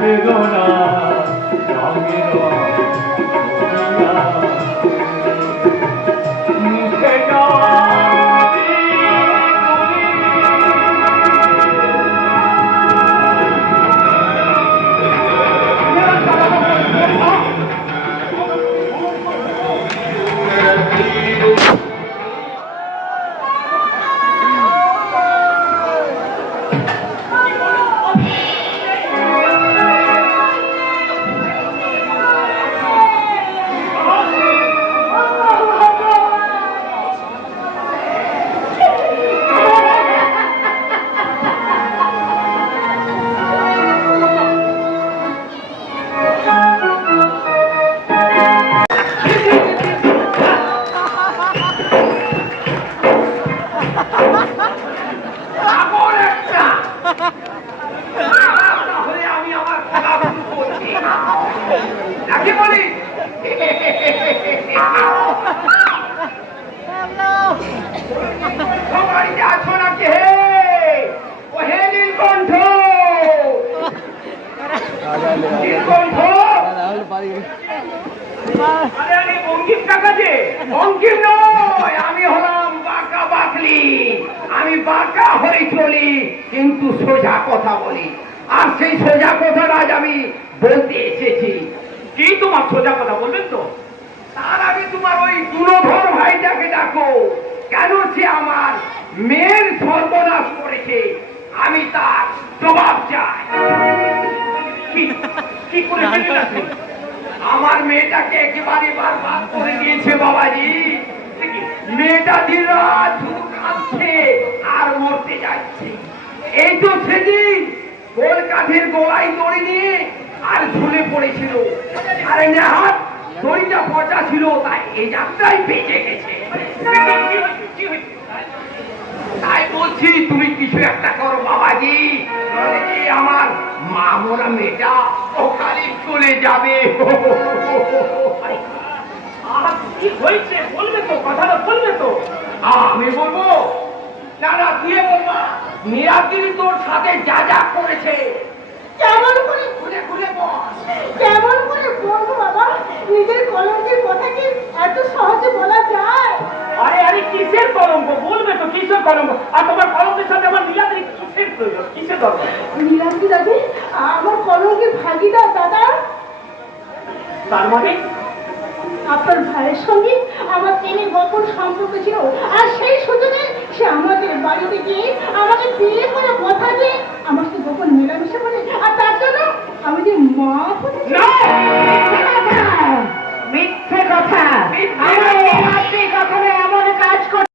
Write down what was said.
বেদনা রঙের নাকি বলি? বাড়িতে আছো নাকি হে? ও হে নীলকণ্ঠ! নীলকণ্ঠ! আরে আরে বঙ্কিম কাকা যে বঙ্কিম নয় আমি হলাম বাঁকা বাকলি আমি বাঁকা হয়ে চলি কিন্তু সোজা কথা বলি আর সেই সোজা কথাটা আজ আমি বলতে এসেছি কি তোমার সোজা কথা বলবেন তো? তার আগে তোমার ওই দুরধর ভাইটাকে ডাকো। কেন সে আমার মেয়ের সর্বনাশ করেছে? আমি তার জবাব চাই। কি? করে আমার মেয়েটাকে একেবারে বারবার করে দিয়েছে বাবাজি। মেয়েটা দিন রাত কাঁদছে আর মরতে যাচ্ছে। এই তো সেদিন গোল কাঠের গোড়ায় দড়ি নিয়ে আর ঝুলে পড়েছিল। আরে নেহাত দড়িটা পচা ছিল তাই এই যাত্রায় বেঁচে গেছে। তাই বলছি তুমি কিছু একটা করো বাবাজি। আমার মা মোরা মেয়েটা ওখানে চলে যাবে। আহ, কি হয়েছে? বলবে তো কথাটা বলবে তো। আমি বলব না না তুই বলবা তোর সাথে যা যা করেছে। কেমন করে বল কেমন করে বলব বাবা? নিজের কলঙ্কের কথা কি এত সহজে বলা যায়? আরে আরে কিসের কলঙ্ক? বলবে তো কিসের কলঙ্ক? আর তোমার কলঙ্কের সাথে আমার মিলাদের কিসের প্রয়োজন? কিসের দরকার? নীলাম্বি দাদি আমার কলঙ্কের ভাগিদার দাদা। তার মানে? আপনার ভাইয়ের সঙ্গে আমার প্রেমে গোপন সম্পর্ক ছিল আর সেই সুযোগে সে আমাদের বাড়িতে গিয়ে আমার Não!